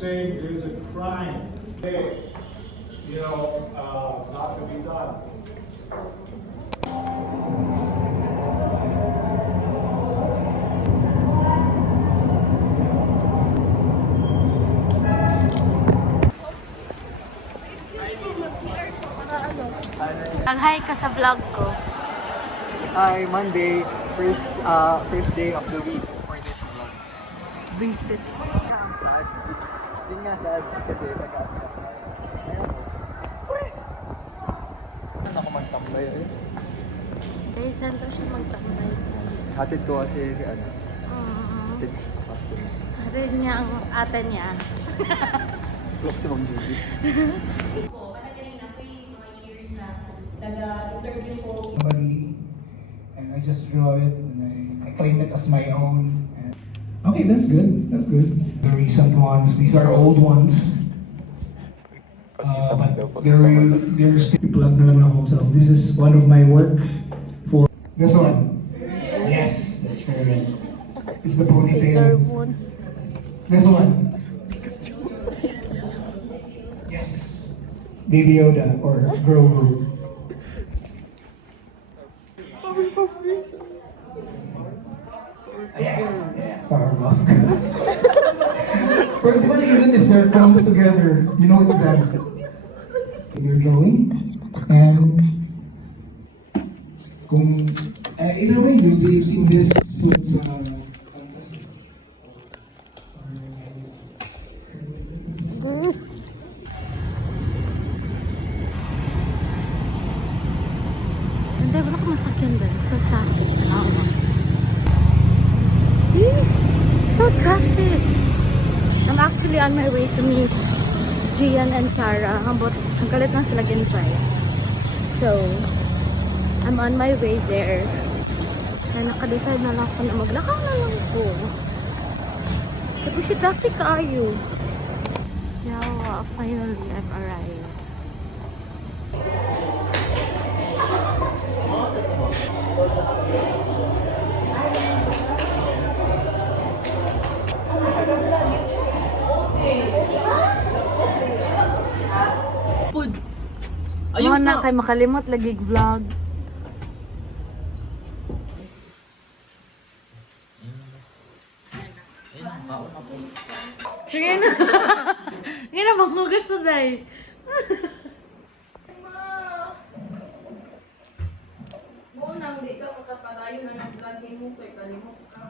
say there's a crime, hey, not to be done. Mag-hi ka sa vlog ko. Hi, Monday, first day of the week for this vlog. Visit. Sad. Yun nga sad kasi Ano ako magtambay eh? Guys, saan daw siya magtambay? Hatid ko kasi ano, hatid Mm. sa customer. Harin niya ang ate niya. Look si Ma'am Judy. Somebody, and I just draw it and I claim it as my own. And okay, that's good. That's good. The recent ones, these are old ones. But they're still plug na lang ako self. This is one of my work for this one. Yes, that's favorite. It's the ponytail. This one. Yes. Baby Yoda or Grogu. Yeah. Powerpuff Girls. But even if they're clumped together, you know it's them. You're drawing, and either way, you'll be using this food fantastic. Hindi, wala ko masakyan doon. So traffic. See? So traffic. I'm actually on my way to meet Gian and Sarah. Ang galit lang sila ginfry. So, I'm on my way there. Kaya nakadecide na lang ako na maglakaw na lang ko. Tapos si traffic kaayo. Yeah, finally I've arrived. Ayun na kay makalimot lagi vlog. Sige na. Sige na, magmugat sa day. Muna, hindi ka makapadayo na ng vlog mo kay kalimot ka.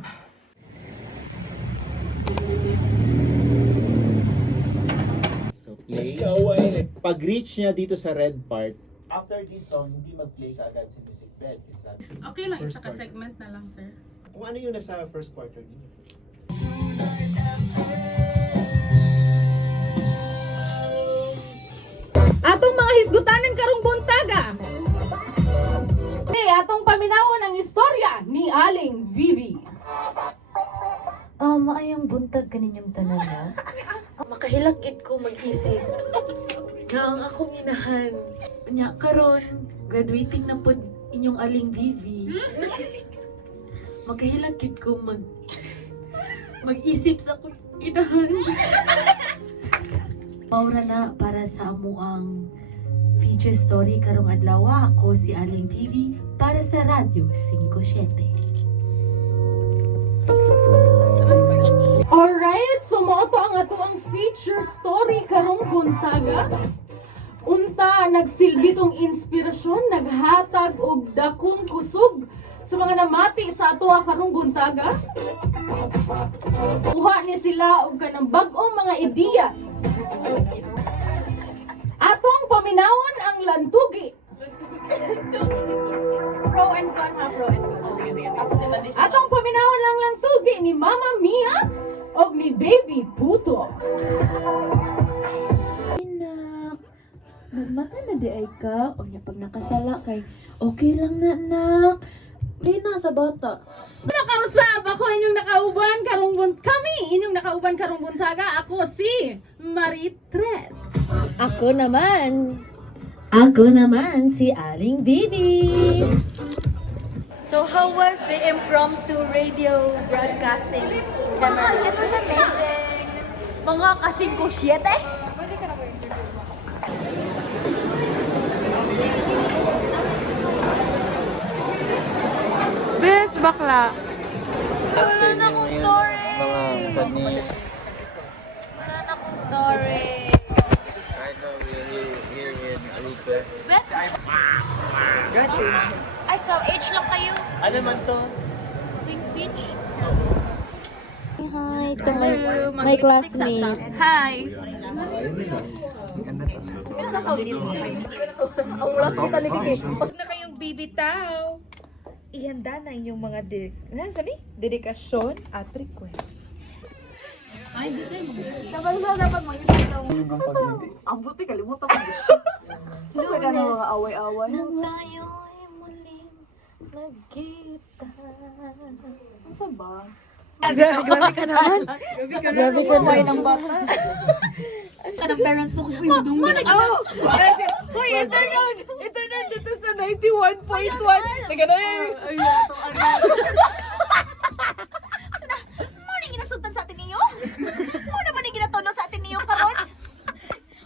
So play. Pag-reach niya dito sa red part, after this song, hindi mag-play ka agad sa music bed. Okay lang, isa ka segment na lang, sir. Kung ano yung nasa first quarter niyo. Atong mga hisgutanan karong buntaga. Atong paminawon ang istorya ni Aling Vivi. Maayong buntag kaninyong tanan na. Makahilakit ko mag-isip na ang akong inahan nya karon graduating na pod inyong Aling Vivi. Makahilakit ko mag-isip sa akong inahan. Maura na para sa amuang feature story karong adlaw. Ako si Aling Vivi para sa Radyo 57. Alright, so mao to ang ato ang feature story karong buntaga. Unta nagsilbi tong inspirasyon, naghatag og dakong kusog sa mga namati sa ato karong buntaga. Kuha ni sila og kanang bag-ong mga ideyas. Atong paminawon ang lantugi. Pro and con ha, pro and con. Atong paminawon lang lantugi ni Mama Mia og ni Baby Puto. Inak, nagmata na di ay ka, o niya pag nakasala kay, okay lang na, nak. Lina sa bata. Nakausap ako inyong nakauban karong kami inyong nakauban karong buntaga. Ako si Maritres. Ako naman si Aling Vivi. So how was the impromptu radio broadcasting? It was amazing. Mga ka-5-7? Bitch, bakla. Wala na akong story. Mga kani. Wala na akong story. Right now, we're here in Aruba. Bet? Ay, age lang kayo. Ano man to? Pink Beach? Hi, to my classmate. Hi. Huwag na kayong bibitaw. Ihanda na inyong mga dedikasyon at request. Nang tayo'y muling nagkita. Ano ba? Grabe ka naman. Grabe ka naman. Ng bata. Anong parents ko kung yung dungin? Hoy, internet dito sa 91.1. Sige na yun. Mo na ginasuntan sa atin niyo? Mo na ba na ginatulo sa atin niyo karon?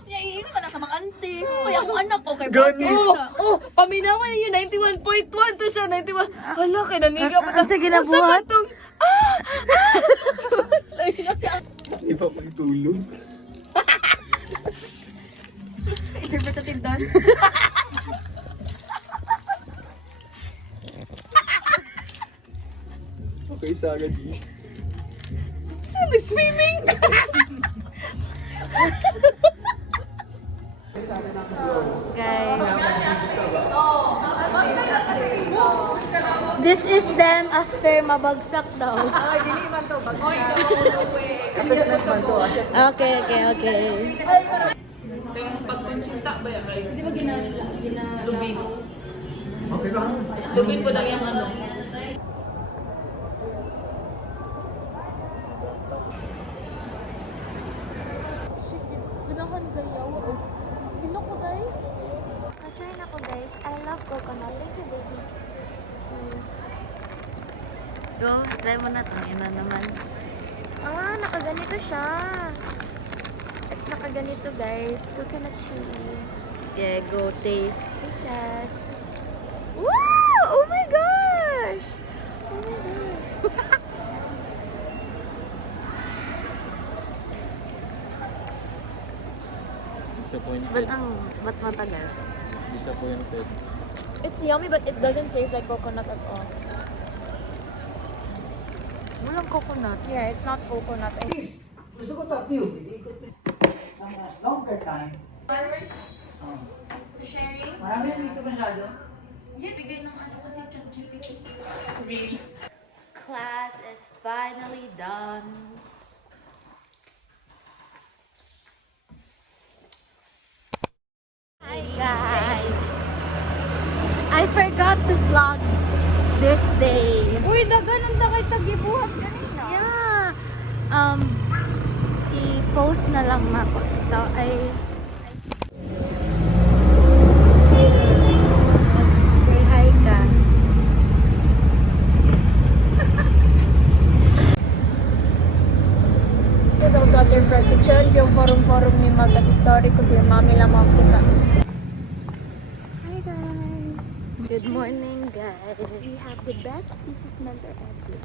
Unya ini pa na sa mga ante. Uy, ako anak ko kay Paminawan niyo 91.1 to siya 91. Hala, kay naniga pa Ang sige na buhat. Di ba may tulog? interpretative dance. Okay, Sarah G. Sino swimming? This is them after mabagsak daw. Okay. Pagkonsinta ba yan? Hindi ba lubin? Lubin po lang yung ano. Ganahan gayaw. Bilo ko guys. Na-try na ko guys. I love coconut. Thank you baby. Go, try mo na. Tangina naman. Ah, nakaganito siya. It's nakaganito guys. Coconut chili. Sige, go taste. Taste. Wow! Oh my gosh! Oh my gosh. Disappointed. Ba't matagal? Disappointed. It's yummy but it doesn't taste like coconut at all. Walang coconut. Yeah, it's not coconut. Gusto ko tapiyo, longer time. So sharing? Marami na dito masyado. Really? Class is finally done. Hi guys! I forgot to vlog this day. Uy, daganong da kay tagibuhat ganina. Yeah. I-post na lang ako. So, say hi ka. This is also their front kitchen. Yung forum-forum ni Mag kasi story ko si mami lang mapunta. Hi guys! Good morning guys! We have the best thesis mentor ever.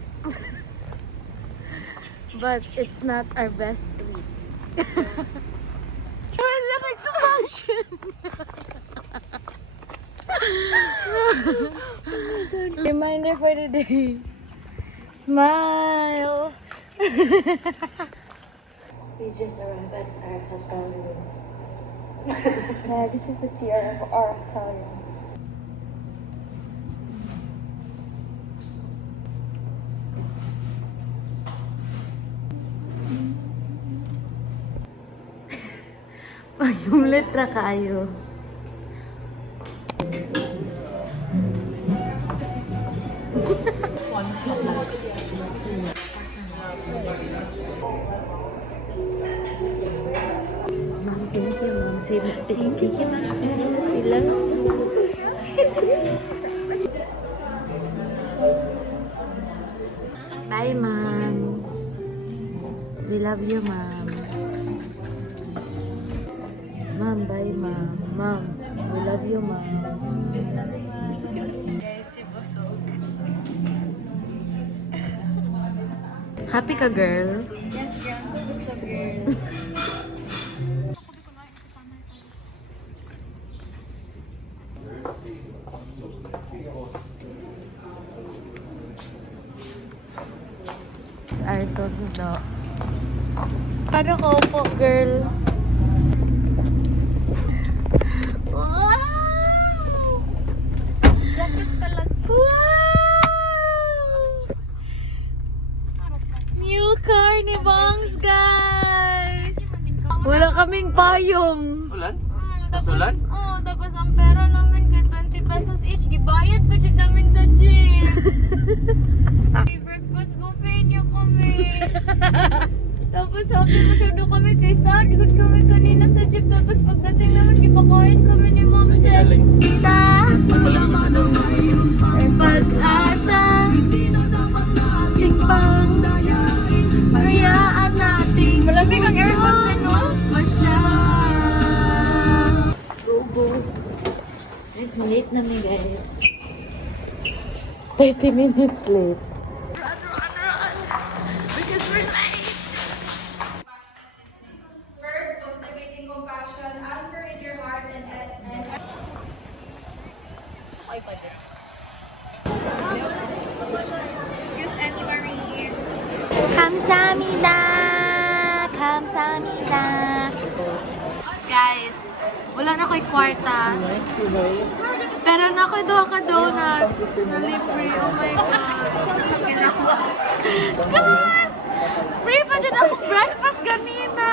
But it's not our best week. Where's the expansion? Reminder for the day. Smile. We just arrived at our hotel room. Yeah, this is the CR of our hotel room. Yung letra kayo. Thank you, Mom. Thank you, Mom. Bye, Mom. We love you, Mom. Mom, bye, Mom. Mom, we love you, Mom. Guys, si Busog. Happy ka, girl? Yes, girl. So gusto, girl. Are so do. Paano ko po, girl? Wow! Jacket pala. Wow! New car ni Bongs, guys! Wala kaming payong. Ulan? Ulan? Oo, tapos ang pera namin kay 20 pesos each. Gibayad pa dyan namin sa gym. Breakfast buffet niya kami. Tapos sabi masyado kami kay sad. Good kami kanina sa jeep. Tapos pagdating naman, gipakain kami ni Mom Seth. Kita! Ay pag-asa. Tingpang. Hayaan natin. Malamig ang aircon sa no? Masya. Go, go. Guys, late na mi, guys. 30 minutes late. Because we're late. First, cultivating compassion, anchor in your heart, and Excuse Annie Marie. 감사합니다. 감사합니다. Guys, wala na ko'y kwarta. Pero na ko'y doha ka donut na libre. Oh my God. Guys! Free pa dyan ako breakfast ganina.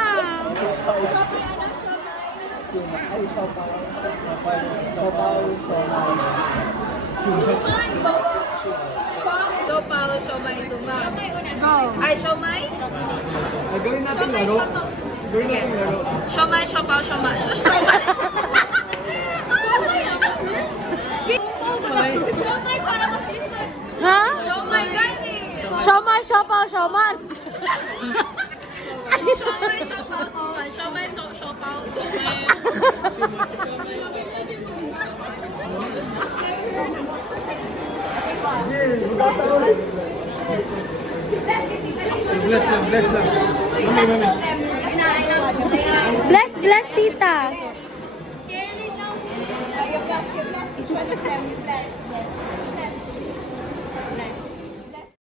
Sopaw, siomay, tuma. Go. Ay, siomay? Gawin natin laro. Gawin natin laro. Siomay, siopaw, siomay. Siomay para mas listo. Ha? Siomay, gani. Siomay, siopaw, sioman. Siomay, siopaw, siomay. Siomay, siopaw, siomay. Bless lang, bless lang. Bless, bless, tita. Scary now. You bless each one of them. You bless.